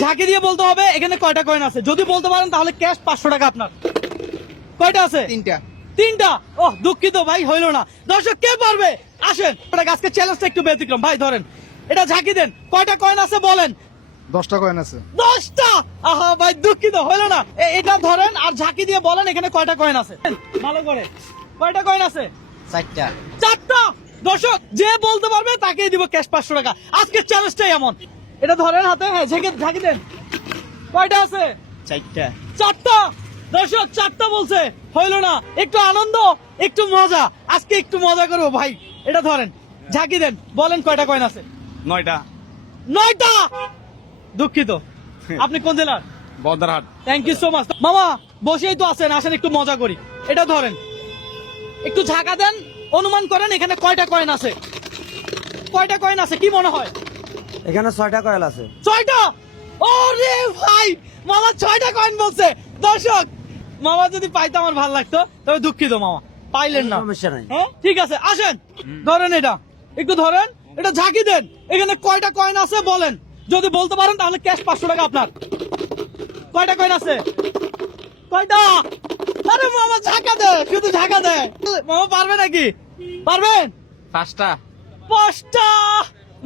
ঝাঁকি দিয়ে বলতে হবে এখানে কয়টা কয়েন আছে। যদি বলতে পারেন তাহলে ক্যাশ 500 টাকা আপনার। কয়টা আছে? তিনটা। ওহ দুঃখিত ভাই, হইলো না। দর্শক কে পারবে? আসেন, আজকে চ্যালেঞ্জটা একটু ব্যতিক্রম। ভাই ধরেন, এটা ঝাঁকি দেন, কয়টা কয়েন আছে বলেন। 10টা কয়েন আছে। 10টা। আহা ভাই দুঃখিত, হইলো না। এটা ধরেন আর ঝাঁকি দিয়ে বলেন এখানে কয়টা কয়েন আছে। ভালো করে, কয়টা কয়েন আছে? 4টা। 4টা। দর্শক যে বলতে পারবে তাকেই দিব ক্যাশ 500 টাকা। আজকে চ্যালেঞ্জটাই এমন। এটা ধরেন হাতে, হ্যাঁ ঝাঁকি দেন, কয়টা আছে? 4টা। 4টা। দর্শক 4টা বলছে, হইলো না। একটু আনন্দ, একটু মজা, আজকে একটু মজা করবো ভাই। এটা ধরেন, ঝাঁকি দেন, বলেন কয়টা কয়েন আছে। 9টা। 9টা। দুঃখিত, আপনি কোন জেলার? Badarhat. Thank you so much. মামা বসেই তো আছেন, আসেন একটু মজা করি। এটা ধরেন, একটু ঝাঁকা দেন, অনুমান করেন এখানে কয়টা কয়েন আছে। কয়টা কয়েন আছে কি মনে হয়? এখানে 6টা কয়েল আছে। 6টা। ওরে ভাই, মামা 6টা কয়েন বলছে। দর্শক, মামা যদি পাইতো আমার ভালো লাগতো, তবে দুঃখিত মামা, পাইলেন না। সমস্যা নাই। হ্যাঁ ঠিক আছে, আসেন ধরেন এটা, একটু ধরেন, এটা ঝাঁকি দেন, এখানে কয়টা কয়েন আছে বলেন। যদি বলতে পারেন তাহলে ক্যাশ 500 টাকা আপনার। কয়টা কয়েন আছে? কয়টা? আরে মামা ঝাঁকা দে, শুধু ঝাঁকা দে। মামা পারবে নাকি? পারবেন? 5টা। 5টা।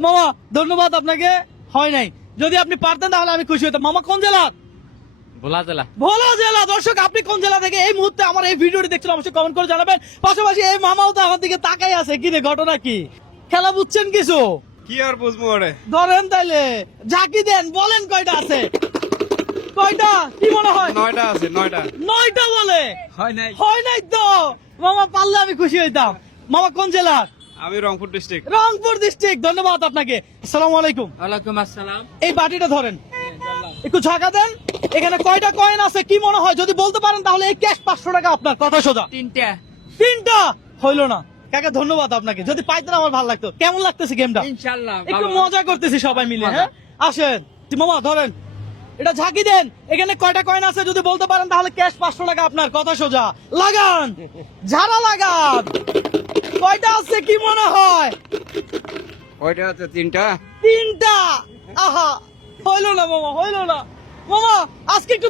মামা ধন্যবাদ আপনাকে, হয় নাই। যদি আপনি পারতেন তাহলে আমি খুশি হতাম। মামা কোন জেলার? ভোলা জেলা। ভোলা জেলা। দর্শক আপনি কোন জেলা থেকে এই মুহূর্তে আমার এই ভিডিওটি দেখছেন অবশ্যই কমেন্ট করে জানাবেন। পাশাপাশি এই মামাও তো আমার দিকে তাকাই আছে, কি রে ঘটনা কি? খেলা বুঝছেন কিছু? কি আর বুঝবো ওরে। ধরেন তাইলে, ঝাঁকি দেন, বলেন কয়টা আছে। কয়টা কি মনে হয়? 9টা আছে। 9টা। 9টা বলে। হয় নাই। হয় নাই তো। মামা পারলে আমি খুশি হইতাম। মামা কোন জেলার? আমি রংপুর ডিস্ট্রিক্ট। রংপুর ডিস্ট্রিক্ট। ধন্যবাদ আপনাকে। আসসালামু আলাইকুম। ওয়ালাইকুম আসসালাম। এই বাটিটা ধরেন, একটু ঝাঁকা দেন, এখানে কয়টা কয়েন আছে কি মনে হয়। যদি বলতে পারেন তাহলে এই ক্যাশ 500 টাকা আপনার। কথা সোজা। 3টা। 3টা। হইলো না কাকা, ধন্যবাদ আপনাকে। যদি পাইতেন আমার ভালো লাগতো। কেমন লাগতেছে গেমটা? ইনশাআল্লাহ একটু মজা করতেছি সবাই মিলে। হ্যাঁ আসেন মামা ধরেন, এটা ঝাঁকি দেন, এখানে কয়টা কয়েন আছে। যদি বলতে পারেন তাহলে ক্যাশ 500 টাকা আপনার। কথা সোজা। লাগান, ঝাড়া লাগান, কয়টা আছে কি মনে হয়? কয়টা আছে? 3টা। 3টা। আহা হইলো না মামা, হইলো না। মামা আজকে একটু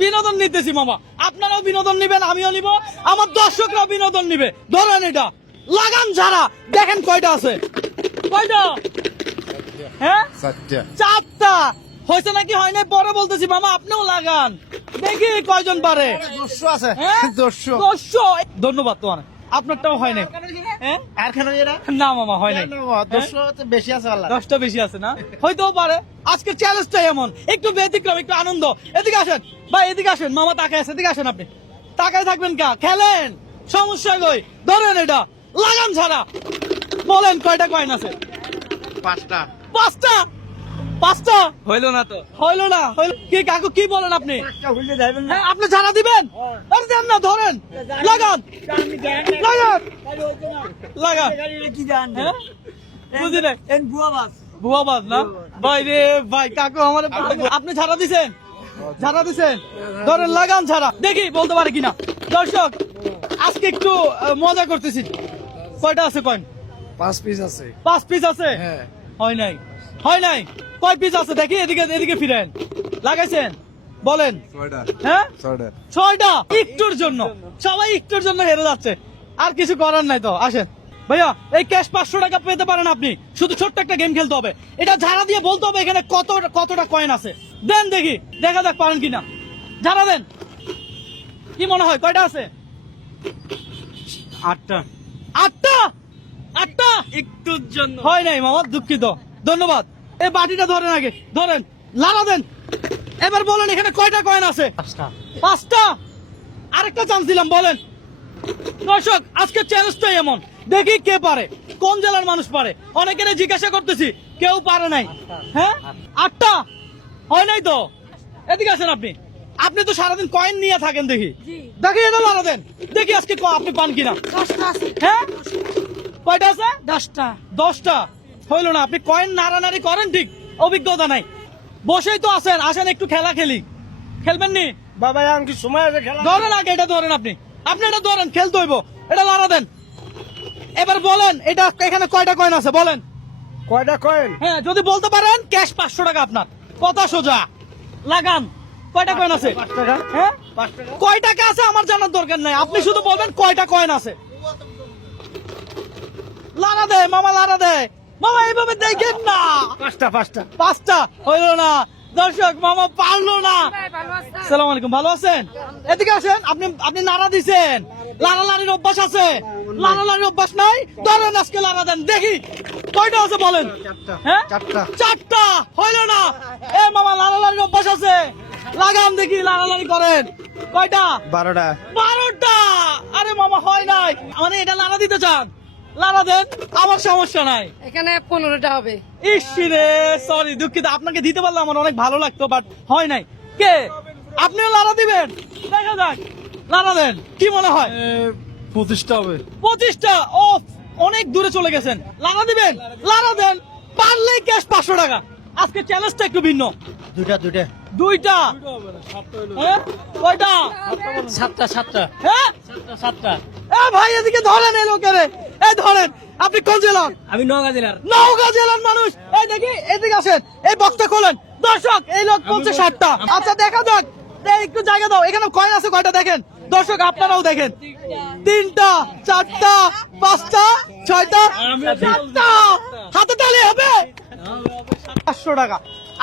বিনোদন নিতেছি মামা। আপনারাও বিনোদন নিবেন, আমিও নিব, আমার দর্শকরাও বিনোদন নিবে। ধরেন এটা, লাগান ঝাড়া, দেখেন কয়টা আছে। কয়টা? হ্যাঁ 4টা। হয়েছে নাকি হয় নাই পরে বলতেছি মামা, আপনিও লাগান, দেখি কয়জন পারে। 200 আছে। হ্যাঁ? 200। 200। ধন্যবাদ তোমার, আপনারটাও হয় নাই। হ্যাঁ? আর কেন এরা? না মামা হয় নাই। 200 তো বেশি আছে আল্লাহ। 10টা বেশি আছে না? হয়তো পারে। আজকে চ্যালেঞ্জটাই এমন, একটু ব্যতিক্রম, একটু আনন্দ। এদিকে আসেন ভাই, এদিকে আসেন। মামা তাকায় আছে, এদিকে আসেন। আপনি তাকায় থাকবেন কা? খেলেন, সমস্যা কই? ধরেন এটা, লাগান ছাড়া, বলেন কয়টা কয়েন আছে। 5টা। 5টা। 5টা। হইলো না তো। হইলো না। হইলো কি কাকু, কি বলেন আপনি? 5টা হইলে যাবেন না। হ্যাঁ আপনি ছাড়া দিবেন? আরে দেন না, ধরেন, লাগান, আমি জানি না। লাগান, তাহলে হইতো না। লাগান। গাড়িটা কি জান? হ্যাঁ বুঝি নাই। এন বুয়া বাস। ভুয়াবাদ না ভাই রে ভাই, কাকু আমার। আপনি ঝাড়া দিছেন? ঝাড়া দিছেন? ধরেন লাগান ছাড়া, দেখি বলতে পারে কিনা। দর্শক আজকে একটু মজা করতেছি। কয়টা আছে কয়েন? 5 পিস আছে। 5 পিস আছে। হ্যাঁ। হয় নাই, হয় নাই। কয় পিস আছে দেখি, এদিকে ফিরেন। লাগাইছেন বলেন। 6টা। হ্যাঁ 6টা। 6টা। একটুর জন্য সবাই একটুর জন্য হেরে যাচ্ছে, আর কিছু করার নাই তো। আসেন ভাইয়া, এই ক্যাশ 500 টাকা পেতে পারেন আপনি। শুধু ছোট্ট একটা গেম খেলতে হবে, এটা ঝাড়া দিয়ে বলতে হবে এখানে কতটা কয়েন আছে। দেন দেখি, দেখা যাক পারেন কিনা। ঝাড়া দেন, কি মনে হয় কয়টা আছে? 8টা। 8টা। 8টা। একটুর জন্য। হয় নাই মামা, দুঃখিত। ধন্যবাদ। এই বাটিটা ধরেন আগে, ধরেন, লাড়া দেন। এবার বলেন এখানে কয়টা কয়েন আছে? 5টা। 5টা। আরেকটা চান্স দিলাম, বলেন। দর্শক আজকে চ্যালেঞ্জটাই এমন, দেখি কে পারে, কোন জেলার মানুষ পারে। অনেকের জিজ্ঞাসা করতেছি, কেউ পারে নাই। হ্যাঁ 8টা। হয় নাই তো। এদিকে আসেন আপনি, আপনি তো সারাদিন কয়েন নিয়ে থাকেন, দেখি দেখি এটা লাড়া দেন, দেখি আজকে আপনি পান কিনা। 10টা আছে। হ্যাঁ কয়টা আছে? 10টা। 10টা। হইলো না, আপনি কয়েন নাড়ানাড়ি করেন ঠিক, অভিজ্ঞতা নাই। বসেই তো আছেন, আসেন একটু খেলা খেলি। খেলবেন নি? বাবা এখন কি সময় আছে খেলা? ধরেন আগে এটা ধরেন, আপনি এটা ধরেন, খেলতে হইব। এটা লড়া দেন। এবার বলেন এটা এখানে কয়টা কয়েন আছে বলেন। কয়টা কয়েন? হ্যাঁ যদি বলতে পারেন ক্যাশ 500 টাকা আপনার। কথা সোজা লাগান। কয়টা কয়েন আছে? 5 টাকা। হ্যাঁ 5 টাকা। কয় টাকা আছে আমার জানার দরকার নাই, আপনি শুধু বলবেন কয়টা কয়েন আছে। লারা দে মামা, লারা দে মামা, এইভাবে দেখেন না। 5টা 5টা। 5টা হইল না দর্শক, মামা পারলো না। সালাম আলাইকুম, ভালো আছেন? এদিকে আসেন। আপনি নাড়া দিছেন, লাড়ালাড়ির অভ্যাস আছে? লাড়ালাড়ির অভ্যাস নাই, ধরেন আজকে লাড়া দেন দেখি কয়টা আছে বলেন। 4টা। হ্যাঁ 4টা। 4টা হইল না। এ মামা লাড়ালাড়ির অভ্যাস আছে, লাগাম দেখি লাড়ালাড়ি করেন। কয়টা? 12টা। 12টা। আরে মামা হয় নাই, মানে এটা লাড়া দিতে চান, লাড়া দেন, আমার সমস্যা নাই। এখানে 15টা হবে। ইসরে সরি, দুঃখিত, আপনাকে দিতে পারলে আমার অনেক ভালো লাগতো, বাট হয় নাই। কে? আপনিও লাড়া দিবেন? দেখা যাক, লাড়া দেন। কি মনে হয়? 25টা হবে। 25টা। ও অনেক দূরে চলে গেছেন। লাড়া দিবেন? লাড়া দেন, পারলেই ক্যাশ 500 টাকা। আজকে চ্যালেঞ্জটা একটু ভিন্ন। দুইটা। দুইটা। হ্যাঁ? কয়টা? 7টা। হ্যাঁ 7টা। এ ভাই এদিকে ধরেন, এই লোকেরে, এই ধরেন। আপনি কোন জেলার? আমি নওগাঁ জেলার। নওগাঁ জেলার মানুষ। এই দেখি, এদিকে আসেন, এই বক্সটা খোলেন। দর্শক, এই লোক বলছে 60টা। আচ্ছা দেখা যাক, এই একটু জায়গা দাও। এখানে কয়েন আছে কয়টা দেখেন দর্শক, আপনারাও দেখেন। 3টা, 4টা, 5টা, 6টা, 7টা। হাতে তালি হবে 500 টাকা।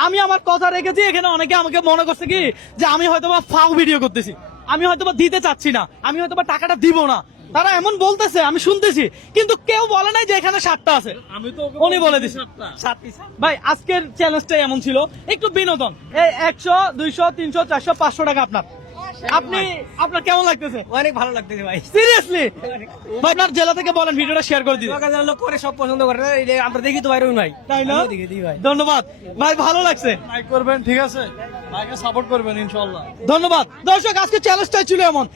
আমি আমার কথা রেখেছি। এখানে অনেকে আমাকে মনে করছে কি যে আমি হয়তোবা ফাউ ভিডিও করতেছি, আমি হয়তোবা দিতে চাচ্ছি না, আমি হয়তোবা টাকাটা দিব না। তারা এমন বলতেছে, আমি শুনতেছি, কিন্তু কেউ বলে নাই যে এখানে 7টা আছে। আমি তো উনি বলে দিছে। ভাই আজকের চ্যালেঞ্জটাই এমন ছিল, একটু বিনোদন। এই 100, 200, 300, 400, 500 টাকা আপনার। আপনার কেমন লাগতেছে? অনেক ভালো লাগতেছে ভাই। সিরিয়াসলি ভাই, আপনার জেলা থেকে বলেন, ভিডিওটা শেয়ার করে দিন। নওগাঁ জেলার লোক করে সব পছন্দ করে, এই যে আমরা দেখি তো ভাই রুন ভাই। তাই না? আমিও দেখি দিই ভাই। ধন্যবাদ ভাই, ভালো লাগছে। লাইক করবেন, ঠিক আছে? লাইকে সাপোর্ট করবেন ইনশাআল্লাহ। ধন্যবাদ দর্শক, আজকে চ্যালেঞ্জটাই ছিল এমন।